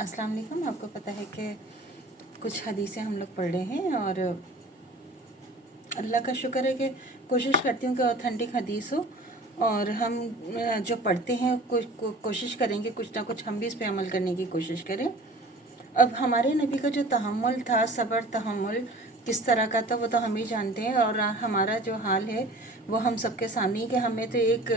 अस्सलाम वालेकुम। आपको पता है कि कुछ हदीसें हम लोग पढ़ रहे हैं और अल्लाह का शुक्र है कि कोशिश करती हूँ कि ऑथेंटिक हदीस हो और हम जो पढ़ते हैं कोशिश करेंगे कुछ ना कुछ हम भी इस पे अमल करने की कोशिश करें। अब हमारे नबी का जो तहम्मुल था, सब्र तहम्मुल किस तरह का था वो तो हम ही जानते हैं और हमारा जो हाल है वो हम सबके सामने कि हमें तो एक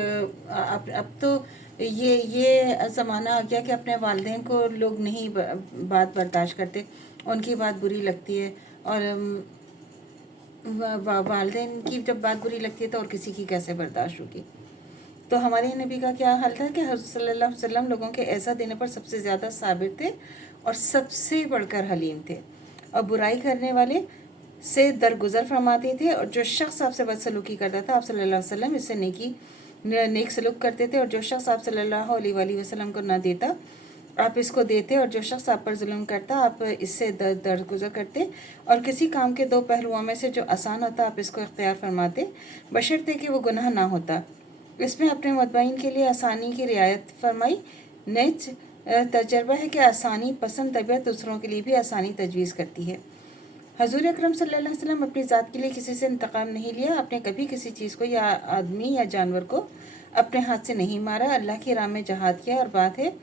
अब तो ये ज़माना आ गया कि अपने वालिदैन को लोग नहीं बात बर्दाश्त करते, उनकी बात बुरी लगती है और वालिदैन की जब बात बुरी लगती है तो और किसी की कैसे बर्दाश्त होगी। तो हमारे नबी का क्या हाल था कि हज़रत सल्लल्लाहु अलैहि वसल्लम लोगों के ऐसा देने पर सबसे ज़्यादा साबिर थे और सबसे बढ़कर हलीम थे और बुराई करने वाले से दरगुजर फरमाते थे और जो शख्स आपसे बदसलूकी करता था आप सल्लल्लाहु अलैहि वसल्लम इससे नेक सलूक करते थे और जो शख्स आप सल्लल्लाहु अलैहि वसल्लम को ना देता आप इसको देते और जो शख्स आप पर जुल्म करता आप इससे दरगुजर करते और किसी काम के दो पहलुओं में से जो आसान होता आप इसको इख्तियार फरमाते बशर्ते कि वो गुनाह ना होता। इसमें अपने मुतबईन के लिए आसानी की रियायत फरमाई। नेच तजर्बा है कि आसानी पसंद तबीयत दूसरों के लिए भी आसानी तजवीज़ करती है। हजूर अकरम सल्लल्लाहु अलैहि वसल्लम अपनी ज़ात के लिए किसी से इंतकाम नहीं लिया। आपने कभी किसी चीज़ को या आदमी या जानवर को अपने हाथ से नहीं मारा। अल्लाह की राह में जहाद किया और बात है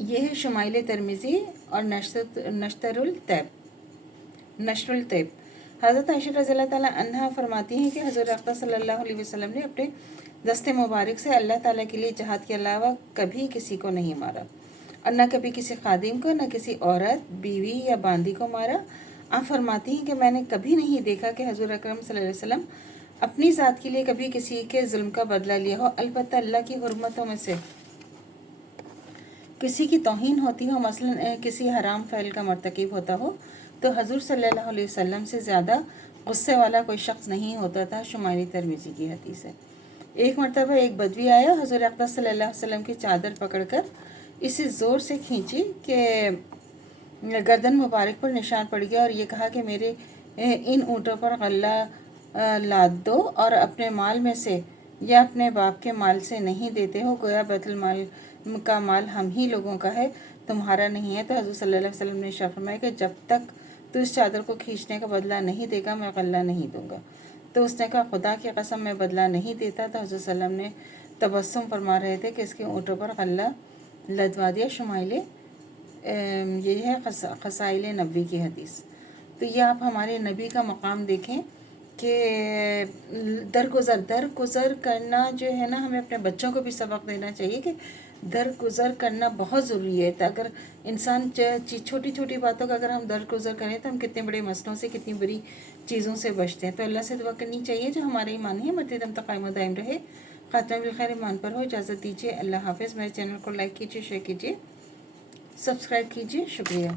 ये है शुमाइल तिरमिज़ी और नशरुल तैब। हज़रत आयशा रज़ियल्लाहु ताला अन्हा फरमाती हैं कि हज़रत अक़दस सल्लल्लाहु अलैहि वसल्लम ने अपने दस्ते मुबारक से अल्लाह ताला के लिए जहाद के अलावा कभी किसी को नहीं मारा और न कभी किसी खादिम को, न किसी औरत, बीवी या बांदी को मारा। आप फरमाती हैं कि मैंने कभी नहीं देखा कि हज़रत अकरम सल्लल्लाहु अलैहि वसल्लम अपनी ज़ात के लिए कभी किसी के जुल्म का बदला लिया हो। अलबत्ता अल्लाह की हुर्मतों में से किसी की तौहीन होती हो, मसलन किसी हराम फ़ैल का मर्तकिब होता हो तो हजूर सल्लल्लाहु अलैहि वसल्लम से ज़्यादा गुस्से वाला कोई शख्स नहीं होता था। शुमाइल तिरमिज़ी की हदीस है। एक मरतबा एक बदवी आया, हजूर अक़दस सल्लल्लाहु अलैहि वसल्लम की चादर पकड़कर इसे ज़ोर से खींची कि गर्दन मुबारक पर निशान पड़ गया और ये कहा कि मेरे इन ऊँटों पर गल्ला लाद दो और अपने माल में से या अपने बाप के माल से नहीं देते हो, गोया बैतुल माल का माल हम ही लोगों का है, तुम्हारा नहीं है। तो हज़रत सल्लल्लाहु अलैहि वसल्लम ने इरशाद फरमाया कि जब तक तू इस चादर को खींचने का बदला नहीं देगा मैं गल्ला नहीं दूंगा। तो उसने कहा खुदा की कसम मैं बदला नहीं देता। तो हज़रत सल्लम ने तबस्सुम फरमा रहे थे कि इसके ऊँटों पर गल्ला लदवा दिया। शुमाइल ये है खसाइल नबी की हदीस। तो ये आप हमारे नबी का मकाम देखें कि दरगुज़र करना जो है ना, हमें अपने बच्चों को भी सबक देना चाहिए कि दरगुज़र करना बहुत ज़रूरी है। तो अगर इंसान छोटी छोटी बातों का अगर हम दरगुज़र करें तो हम कितने बड़े मसलों से, कितनी बड़ी चीज़ों से बचते हैं। तो अल्लाह से दुआ करनी चाहिए जो हमारे ईमान है मज़ीद दम तक कायम दायम रहे, ख़ात्मा बिल खैर ईमान पर हो। इजाज़त दीजिए। अल्लाह हाफ़िज़। मेरे चैनल को लाइक कीजिए, शेयर कीजिए, सब्सक्राइब कीजिए। शुक्रिया।